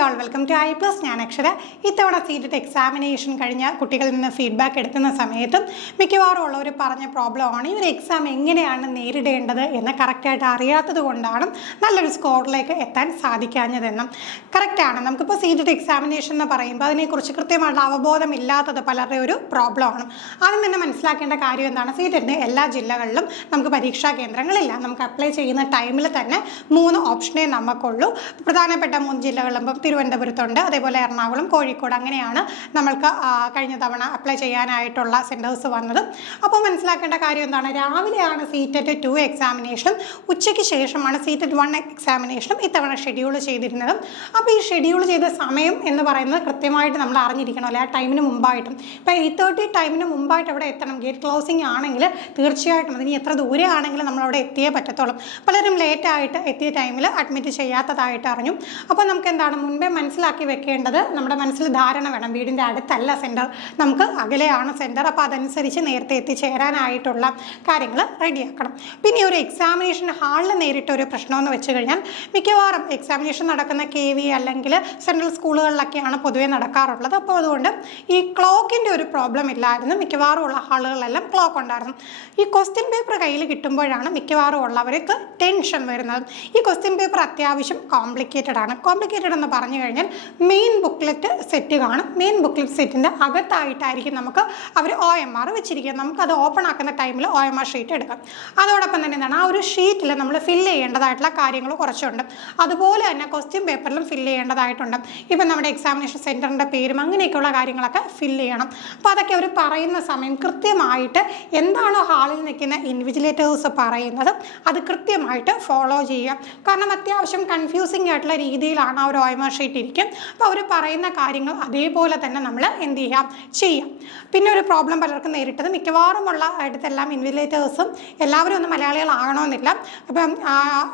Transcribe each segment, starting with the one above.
Hi all, welcome to I plus. ഞാൻ അക്ഷര. ഇത്തവണ seated examination കഴിഞ്ഞ കുട്ടികളിൽ നിന്ന് ഫീഡ്ബാക്ക് എടുക്കുന്ന സമയത്തും മിക്കവാറും ഉള്ളവർ പറഞ്ഞ പ്രോബ്ലമാണ് ഈ ഒരു എക്സാം എങ്ങനെയാണ് നേരിടേണ്ടത് എന്ന് കറക്റ്റായിട്ട് അറിയാത്തത് കൊണ്ടാണ് നല്ലൊരു സ്കോറിലേക്ക് എത്താൻ സാധിക്കാഞ്ഞതെന്നും. കറക്റ്റാണ്. നമുക്കിപ്പോൾ സീറ്റഡ് എക്സാമിനേഷൻ എന്ന് പറയുമ്പോൾ അതിനെക്കുറിച്ച് കൃത്യമായിട്ടുള്ള അവബോധമില്ലാത്തത് പലരുടെ ഒരു പ്രോബ്ലമാണ്. ആദ്യം തന്നെ മനസ്സിലാക്കേണ്ട കാര്യം എന്താണ്, സീറ്റഡിന് എല്ലാ ജില്ലകളിലും നമുക്ക് പരീക്ഷാ കേന്ദ്രങ്ങളില്ല. നമുക്ക് അപ്ലൈ ചെയ്യുന്ന ടൈമിൽ തന്നെ 3 ഓപ്ഷനേ നമുക്കുള്ളൂ. പ്രധാനപ്പെട്ട 3 ജില്ലകളിലും തിരുവനന്തപുരത്തുണ്ട്, അതേപോലെ എറണാകുളം, കോഴിക്കോട്. അങ്ങനെയാണ് നമ്മൾക്ക് കഴിഞ്ഞ തവണ അപ്ലൈ ചെയ്യാനായിട്ടുള്ള സെൻറ്റേഴ്സ് വന്നത്. അപ്പോൾ മനസ്സിലാക്കേണ്ട കാര്യം എന്താണ്, രാവിലെയാണ് സീറ്റഡ് 2 എക്സാമിനേഷനും ഉച്ചയ്ക്ക് ശേഷമാണ് സീറ്റഡ് 1 എക്സാമിനേഷനും ഇത്തവണ ഷെഡ്യൂൾ ചെയ്തിരുന്നത്. അപ്പോൾ ഈ ഷെഡ്യൂൾ ചെയ്ത സമയം എന്ന് പറയുന്നത് കൃത്യമായിട്ട് നമ്മൾ അറിഞ്ഞിരിക്കണം, അല്ലെ ആ ടൈമിന് മുമ്പായിട്ടും. ഇപ്പോൾ 8:30 ടൈമിന് മുമ്പായിട്ട് അവിടെ എത്തണം. ഗേറ്റ് ക്ലോസിംഗ് ആണെങ്കിൽ തീർച്ചയായിട്ടും അതിന് എത്ര ദൂരെ ആണെങ്കിലും നമ്മളവിടെ എത്തിയേ പറ്റത്തുള്ളൂ. പലരും ലേറ്റായിട്ട് എത്തിയ ടൈമിൽ അഡ്മിറ്റ് ചെയ്യാത്തതായിട്ട് അറിഞ്ഞു. അപ്പോൾ നമുക്ക് എന്താണ് മുൻപേ മനസ്സിലാക്കി വെക്കേണ്ടത്, നമ്മുടെ മനസ്സിൽ ധാരണ വേണം, വീടിൻ്റെ അടുത്തല്ല സെൻറ്റർ, നമുക്ക് അകലെയാണ് സെൻറ്റർ. അപ്പോൾ അതനുസരിച്ച് നേരത്തെ എത്തിച്ചേരാനായിട്ടുള്ള കാര്യങ്ങൾ റെഡിയാക്കണം. പിന്നെ ഒരു എക്സാമിനേഷൻ ഹാളിൽ നേരിട്ട ഒരു പ്രശ്നമെന്ന് വെച്ച് കഴിഞ്ഞാൽ മിക്കവാറും എക്സാമിനേഷൻ നടക്കുന്ന KV അല്ലെങ്കിൽ സെൻട്രൽ സ്കൂളുകളിലൊക്കെയാണ് പൊതുവെ നടക്കാറുള്ളത്. അപ്പോൾ അതുകൊണ്ട് ഈ ക്ലോക്കിൻ്റെ ഒരു പ്രോബ്ലം ഇല്ലായിരുന്നു. മിക്കവാറും ഉള്ള ഹാളുകളിലെല്ലാം ക്ലോക്ക് ഉണ്ടായിരുന്നു. ഈ ക്വസ്റ്റ്യൻ പേപ്പർ കയ്യിൽ കിട്ടുമ്പോഴാണ് മിക്കവാറും ഉള്ളവർക്ക് ടെൻഷൻ വരുന്നത്. ഈ ക്വസ്റ്റ്യൻ പേപ്പർ അത്യാവശ്യം കോംപ്ലിക്കേറ്റഡ് ആണ്. കോംപ്ലിക്കേറ്റഡ് എന്ന് പറഞ്ഞു കഴിഞ്ഞാൽ മെയിൻ ബുക്ക്ലെറ്റ് സെറ്റ് കാണും. മെയിൻ ബുക്ക്ലെറ്റ് സെറ്റിൻ്റെ അകത്തായിട്ടായിരിക്കും നമുക്ക് അവർ OMR വെച്ചിരിക്കുക. നമുക്കത് ഓപ്പൺ ആക്കുന്ന ടൈമിൽ OMR ഷീറ്റ് എടുക്കാം. അതോടൊപ്പം തന്നെ എന്താണ്, ആ ഒരു ഷീറ്റിൽ നമ്മൾ ഫില്ല് ചെയ്യേണ്ടതായിട്ടുള്ള കാര്യങ്ങൾ കുറച്ചുണ്ട്. അതുപോലെ തന്നെ ക്വസ്റ്റ്യൻ പേപ്പറിലും ഫില്ല് ചെയ്യേണ്ടതായിട്ടുണ്ട്. ഇപ്പം നമ്മുടെ എക്സാമിനേഷൻ സെൻറ്ററിൻ്റെ പേരും അങ്ങനെയൊക്കെയുള്ള കാര്യങ്ങളൊക്കെ ഫില്ല് ചെയ്യണം. അപ്പോൾ അതൊക്കെ അവർ പറയുന്ന സമയം കൃത്യമായിട്ട് എന്താണോ ഹാളിൽ നിൽക്കുന്ന ഇൻവിജിലേറ്റേഴ്സ് പറയുന്നത് അത് കൃത്യമായിട്ട് ഫോളോ ചെയ്യുക. കാരണം അത്യാവശ്യം കൺഫ്യൂസിങ് ആയിട്ടുള്ള രീതിയിലാണ് ആ ഒരു OMR ഷീറ്റ് ഇരിക്കും. അപ്പോൾ അവർ പറയുന്ന കാര്യങ്ങൾ അതേപോലെ തന്നെ നമ്മൾ എന്ത് ചെയ്യാം, ചെയ്യാം. പിന്നെ ഒരു പ്രോബ്ലം പലർക്കും നേരിട്ടത്, മിക്കവാറുമുള്ള അടുത്തെല്ലാം ഇൻവിജിലേറ്റേഴ്സും എല്ലാവരും ഒന്നും മലയാളികളാകണമെന്നില്ല. അപ്പം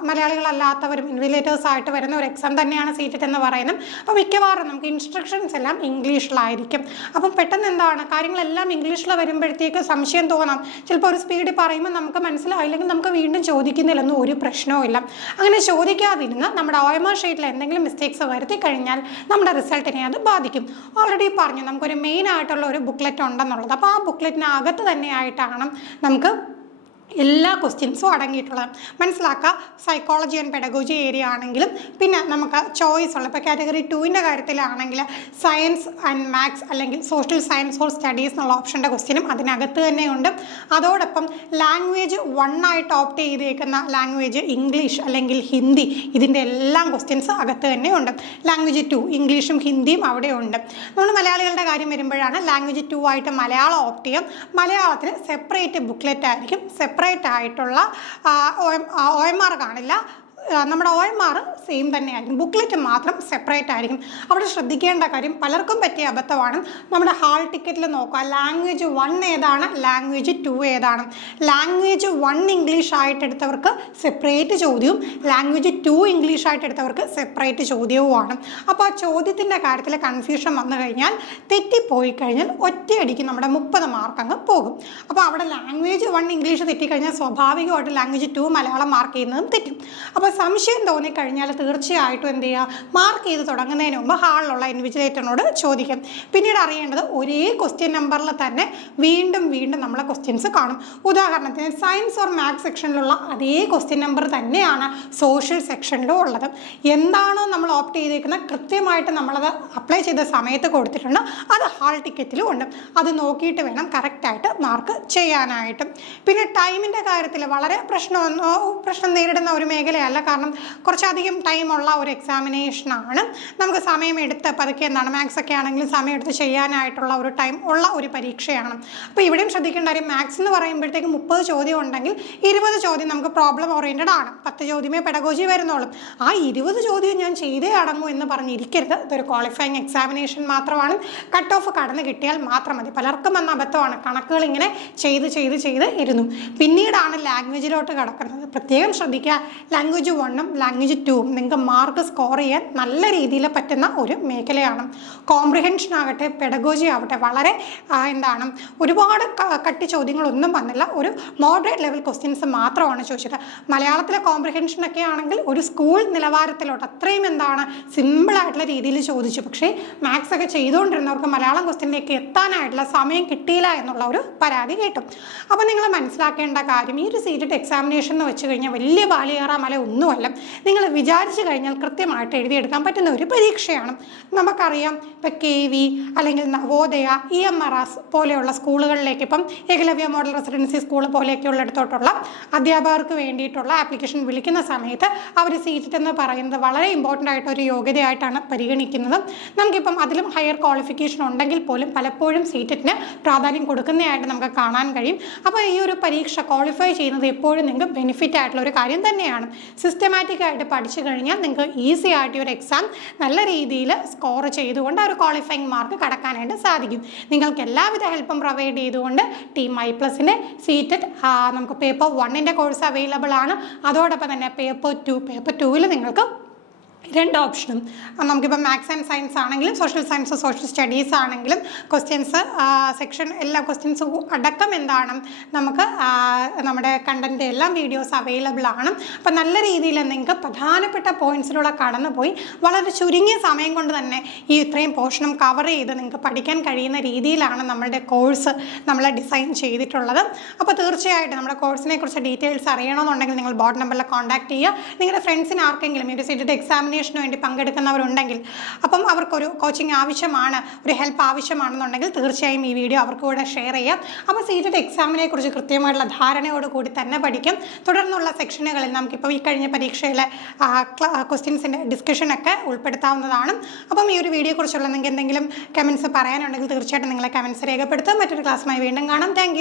മലയാളികളല്ലാത്തവരും ഇൻവിജിലേറ്റേഴ്സായിട്ട് വരുന്ന ഒരു എക്സാം തന്നെയാണ് സീറ്റഡ് എന്ന് പറയുന്നത്. അപ്പോൾ മിക്കവാറും നമുക്ക് ഇൻസ്ട്രക്ഷൻസ് എല്ലാം ഇംഗ്ലീഷിലായിരിക്കും. അപ്പം പെട്ടെന്ന് എന്താണ്, കാര്യങ്ങളെല്ലാം ഇംഗ്ലീഷിൽ വരുമ്പോഴത്തേക്ക് സംശയം തോന്നാം. ചിലപ്പോൾ ഒരു സ്പീഡിൽ പറയുമ്പോൾ നമുക്ക് മനസ്സിലായില്ലെങ്കിൽ നമുക്ക് വീണ്ടും ചോദിക്കുന്നില്ലെന്നും ഒരു പ്രശ്നവും ഇല്ല. അങ്ങനെ ചോദിക്കാതിരുന്ന് നമ്മുടെ OMR ഷീറ്റിൽ എന്തെങ്കിലും മിസ്റ്റേക്സ് വരുത്തി കഴിഞ്ഞാൽ നമ്മുടെ റിസൾട്ടിനെ അത് ബാധിക്കും. ഓൾറെഡി പറഞ്ഞു നമുക്കൊരു മെയിൻ ആയിട്ടുള്ള ഒരു ബുക്ക്ലെറ്റ് ഉണ്ടെന്നുള്ളത്. അപ്പോൾ ആ ബുക്ക്ലെറ്റിനകത്ത് തന്നെയായിട്ടാണ് നമുക്ക് എല്ലാ ക്വസ്റ്റ്യൻസും അടങ്ങിയിട്ടുള്ളത്. മനസ്സിലാക്കുക, സൈക്കോളജി ആൻഡ് പെഡഗോജി ഏരിയ ആണെങ്കിലും പിന്നെ നമുക്ക് ചോയ്സ് ഉള്ള, ഇപ്പോൾ കാറ്റഗറി 2ൻ്റെ കാര്യത്തിലാണെങ്കിൽ സയൻസ് ആൻഡ് മാത്സ് അല്ലെങ്കിൽ സോഷ്യൽ സയൻസ് ഓർ സ്റ്റഡീസ് എന്നുള്ള ഓപ്ഷൻ്റെ ക്വസ്റ്റ്യനും അതിനകത്ത് തന്നെയുണ്ട്. അതോടൊപ്പം ലാംഗ്വേജ് 1 ആയിട്ട് ഓപ്റ്റ് ചെയ്തേക്കുന്ന ലാംഗ്വേജ് ഇംഗ്ലീഷ് അല്ലെങ്കിൽ ഹിന്ദി, ഇതിൻ്റെ എല്ലാം ക്വസ്റ്റ്യൻസ് അകത്ത് തന്നെയുണ്ട്. ലാംഗ്വേജ് 2 ഇംഗ്ലീഷും ഹിന്ദിയും അവിടെ ഉണ്ട്. നമ്മൾ മലയാളികളുടെ കാര്യം വരുമ്പോഴാണ് ലാംഗ്വേജ് 2 ആയിട്ട് മലയാളം ഓപ്റ്റ് ചെയ്യാം. മലയാളത്തിന് സെപ്പറേറ്റ് ബുക്ക്ലെറ്റ് ആയിരിക്കും. സെപ്പറേറ്റ് ആയിട്ടുള്ള OMR കാണില്ല. നമ്മുടെ OMR സെയിം തന്നെയായിരിക്കും, ബുക്ക്ലെറ്റ് മാത്രം സെപ്പറേറ്റ് ആയിരിക്കും. അവിടെ ശ്രദ്ധിക്കേണ്ട കാര്യം, പലർക്കും പറ്റിയ അബദ്ധമാണ്. നമ്മുടെ ഹാൾ ടിക്കറ്റിൽ നോക്കുക, ലാംഗ്വേജ് 1 ഏതാണ്, ലാംഗ്വേജ് 2 ഏതാണ്. ലാംഗ്വേജ് 1 ഇംഗ്ലീഷ് ആയിട്ട് എടുത്തവർക്ക് സെപ്പറേറ്റ് ചോദ്യവും ലാംഗ്വേജ് 2 ഇംഗ്ലീഷ് ആയിട്ട് എടുത്തവർക്ക് സെപ്പറേറ്റ് ചോദ്യവുമാണ്. അപ്പോൾ ആ ചോദ്യത്തിൻ്റെ കാര്യത്തിൽ കൺഫ്യൂഷൻ വന്നു കഴിഞ്ഞാൽ, തെറ്റിപ്പോയി കഴിഞ്ഞാൽ ഒറ്റയടിക്ക് നമ്മുടെ 30 മാർക്ക് അങ്ങ് പോകും. അപ്പോൾ അവിടെ ലാംഗ്വേജ് 1 ഇംഗ്ലീഷ് തെറ്റിക്കഴിഞ്ഞാൽ സ്വാഭാവികമായിട്ട് ലാംഗ്വേജ് 2 മലയാളം മാർക്ക് ചെയ്യുന്നതും തെറ്റും. അപ്പോൾ സംശയം തോന്നിക്കഴിഞ്ഞാൽ തീർച്ചയായിട്ടും എന്ത് ചെയ്യുക, മാർക്ക് ചെയ്ത് തുടങ്ങുന്നതിന് മുമ്പ് ഹാളിലുള്ള ഇൻവിജിലേറ്ററിനോട് ചോദിക്കും. പിന്നീട് അറിയേണ്ടത്, ഒരേ ക്വസ്റ്റ്യൻ നമ്പറിൽ തന്നെ വീണ്ടും വീണ്ടും നമ്മളെ ക്വസ്റ്റ്യൻസ് കാണും. ഉദാഹരണത്തിന് സയൻസ് ഓർ മാത്സ് സെക്ഷനിലുള്ള അതേ ക്വസ്റ്റ്യൻ നമ്പർ തന്നെയാണ് സോഷ്യൽ സെക്ഷനിലും ഉള്ളത്. എന്താണോ നമ്മൾ ഓപ്റ്റ് ചെയ്തേക്കുന്നത് കൃത്യമായിട്ട് നമ്മളത് അപ്ലൈ ചെയ്ത സമയത്ത് കൊടുത്തിട്ടുണ്ട്, അത് ഹാൾ ടിക്കറ്റിലും ഉണ്ട്. അത് നോക്കിയിട്ട് വേണം കറക്റ്റായിട്ട് മാർക്ക് ചെയ്യാനായിട്ട്. പിന്നെ ടൈമിൻ്റെ കാര്യത്തിൽ വളരെ പ്രശ്നം നേരിടുന്ന ഒരു മേഖലയല്ല. കാരണം കുറച്ചധികം ടൈമുള്ള ഒരു എക്സാമിനേഷനാണ്. നമുക്ക് സമയമെടുത്ത് പതുക്കെ എന്താണ്, മാത്സ് ഒക്കെ ആണെങ്കിലും സമയമെടുത്ത് ചെയ്യാനായിട്ടുള്ള ഒരു ടൈം ഉള്ള ഒരു പരീക്ഷയാണ്. അപ്പോൾ ഇവിടെയും ശ്രദ്ധിക്കേണ്ട കാര്യം, മാത്സ് എന്ന് പറയുമ്പോഴത്തേക്ക് 30 ചോദ്യം ഉണ്ടെങ്കിൽ 20 ചോദ്യം നമുക്ക് പ്രോബ്ലം ഓറിയൻറ്റഡ് ആണ്. 10 ചോദ്യമേ പെഡഗോജി വരുന്നുള്ളൂ. ആ 20 ചോദ്യം ഞാൻ ചെയ്തേ അടങ്ങൂ എന്ന് പറഞ്ഞിരിക്കരുത്. ഇതൊരു ക്വാളിഫയിങ് എക്സാമിനേഷൻ മാത്രമാണ്. കട്ട് ഓഫ് കടന്ന് കിട്ടിയാൽ മാത്രം മതി. പലർക്കും വന്ന അബദ്ധമാണ്, കണക്കുകൾ ഇങ്ങനെ ചെയ്ത് ഇരുന്നു. പിന്നീടാണ് ലാംഗ്വേജിലോട്ട് കിടക്കുന്നത്. പ്രത്യേകം ശ്രദ്ധിക്കുക, ലാംഗ്വേജ് 1ഉം ലാംഗ്വേജ് 2ഉം നിങ്ങൾക്ക് മാർക്ക് സ്കോർ ചെയ്യാൻ നല്ല രീതിയിൽ പറ്റുന്ന ഒരു മേഖലയാണ്. കോംപ്രിഹെൻഷൻ ആകട്ടെ, പെഡഗോജി ആവട്ടെ, വളരെ ഒരുപാട് കട്ടി ചോദ്യങ്ങളൊന്നും വന്നില്ല. ഒരു മോഡറേറ്റ് ലെവൽ ക്വസ്റ്റ്യൻസ് മാത്രമാണ് ചോദിച്ചത്. മലയാളത്തിലെ കോംപ്രിഹെൻഷനൊക്കെ ആണെങ്കിൽ ഒരു സ്കൂൾ നിലവാരത്തിലോട്ട് അത്രയും സിമ്പിളായിട്ടുള്ള രീതിയിൽ ചോദിച്ചു. പക്ഷേ മാത്സ് ഒക്കെ ചെയ്തുകൊണ്ടിരുന്നവർക്ക് മലയാളം ക്വസ്റ്റ്യനിലേക്ക് എത്താനായിട്ടുള്ള സമയം കിട്ടിയില്ല എന്നുള്ള ഒരു പരാതി കേട്ടു. അപ്പോൾ നിങ്ങൾ മനസ്സിലാക്കേണ്ട കാര്യം, ഈ ഒരു സീറ്റഡ് എക്സാമിനേഷൻ എന്ന് വെച്ച് കഴിഞ്ഞാൽ വലിയ ബാലികേറാമല ഒന്നുമല്ല. നിങ്ങൾ വിചാരിച്ചു കഴിഞ്ഞാൽ കൃത്യമായിട്ട് എഴുതിയെടുക്കാൻ പറ്റുന്ന ഒരു പരീക്ഷയാണ്. നമുക്കറിയാം, ഇപ്പോൾ KV അല്ലെങ്കിൽ നവോദയ, EMRS പോലെയുള്ള സ്കൂളുകളിലേക്ക്, ഇപ്പം ഏകലവ്യ മോഡൽ റെസിഡൻസി സ്കൂൾ പോലെയൊക്കെയുള്ളിടത്തോട്ടുള്ള അധ്യാപകർക്ക് വേണ്ടിയിട്ടുള്ള ആപ്ലിക്കേഷൻ വിളിക്കുന്ന സമയത്ത് അവർ സീറ്റഡ് എന്ന് പറയുന്നത് വളരെ ഇമ്പോർട്ടൻ്റ് ആയിട്ടൊരു യോഗ്യതയായിട്ടാണ് പരിഗണിക്കുന്നത്. നമുക്കിപ്പം അതിലും ഹയർ ക്വാളിഫിക്കേഷൻ ഉണ്ടെങ്കിൽ പോലും പലപ്പോഴും സീറ്റഡിന് പ്രാധാന്യം കൊടുക്കുന്നതായിട്ട് നമുക്ക് കാണാൻ കഴിയും. അപ്പോൾ ഈ ഒരു പരീക്ഷ ക്വാളിഫൈ ചെയ്യുന്നത് എപ്പോഴും നിങ്ങൾക്ക് ബെനിഫിറ്റ് ആയിട്ടുള്ള ഒരു കാര്യം തന്നെയാണ്. സിസ്റ്റമാറ്റിക് ആയിട്ട് പഠിച്ചു കഴിഞ്ഞാൽ നിങ്ങൾക്ക് ഈസി ആയിട്ട് ഒരു എക്സാം നല്ല രീതിയിൽ സ്കോർ ചെയ്തുകൊണ്ട് ആ ഒരു ക്വാളിഫയിങ് മാർക്ക് കടക്കാനായിട്ട് സാധിക്കും. നിങ്ങൾക്ക് എല്ലാവിധ ഹെൽപ്പും പ്രൊവൈഡ് ചെയ്തുകൊണ്ട് ടീം i+ൻ്റെ സീറ്റഡ് നമുക്ക് പേപ്പർ 1ൻ്റെ കോഴ്സ് അവൈലബിൾ ആണ്. അതോടൊപ്പം തന്നെ പേപ്പർ 2ൽ നിങ്ങൾക്ക് 2 ഓപ്ഷനും, നമുക്കിപ്പോൾ മാത്സ് ആൻഡ് സയൻസ് ആണെങ്കിലും സോഷ്യൽ സയൻസ്, സോഷ്യൽ സ്റ്റഡീസ് ആണെങ്കിലും ക്വസ്റ്റ്യൻസ് സെക്ഷൻ എല്ലാ ക്വസ്റ്റ്യൻസും അടക്കം നമുക്ക് നമ്മുടെ കണ്ടൻറ്റ് എല്ലാം വീഡിയോസ് അവൈലബിൾ ആണ്. അപ്പോൾ നല്ല രീതിയിൽ നിങ്ങൾക്ക് പ്രധാനപ്പെട്ട പോയിൻറ്റ്സിലൂടെ കടന്നുപോയി വളരെ ചുരുങ്ങിയ സമയം കൊണ്ട് തന്നെ ഈ ഇത്രയും പോർഷനും കവർ ചെയ്ത് നിങ്ങൾക്ക് പഠിക്കാൻ കഴിയുന്ന രീതിയിലാണ് നമ്മളുടെ കോഴ്സ് നമ്മൾ ഡിസൈൻ ചെയ്തിട്ടുള്ളത്. അപ്പോൾ തീർച്ചയായിട്ടും നമ്മുടെ കോഴ്സിനെ കുറിച്ച് ഡീറ്റെയിൽസ് അറിയണമെന്നുണ്ടെങ്കിൽ നിങ്ങൾ ബോർഡ് നമ്പറിൽ കോൺടാക്ട് ചെയ്യുക. നിങ്ങളുടെ ഫ്രണ്ട്സിന് ആർക്കെങ്കിലും ഈ ഒരു സീറ്റഡ് എക്സാമിനേഷന് വേണ്ടി പങ്കെടുക്കുന്നവരുണ്ടെങ്കിൽ, അപ്പം അവർക്കൊരു കോച്ചിങ് ആവശ്യമാണ്, ഒരു ഹെൽപ്പ് ആവശ്യമാണെന്നുണ്ടെങ്കിൽ തീർച്ചയായും ഈ വീഡിയോ അവർക്ക് കൂടെ ഷെയർ ചെയ്യാം. അപ്പോൾ സീറ്റഡ് എക്സാമിനെ കുറിച്ച് കൃത്യമായിട്ടുള്ള ധാരണയോട് കൂടി തന്നെ പഠിക്കും. തുടർന്നുള്ള സെക്ഷനുകളിൽ നമുക്കിപ്പോൾ ഈ കഴിഞ്ഞ പരീക്ഷയിലെ ക്വസ്റ്റ്യൻസിൻ്റെ ഡിസ്കഷനൊക്കെ ഉൾപ്പെടുത്താവുന്നതാണ്. അപ്പം ഈ ഒരു വീഡിയോയെക്കുറിച്ചുള്ള നിങ്ങൾക്ക് എന്തെങ്കിലും കമൻസ് പറയാനുണ്ടെങ്കിൽ തീർച്ചയായിട്ടും നിങ്ങളെ കമൻസ് രേഖപ്പെടുത്തുക. മറ്റൊരു ക്ലാസ്സുമായി വീണ്ടും കാണാം. താങ്ക്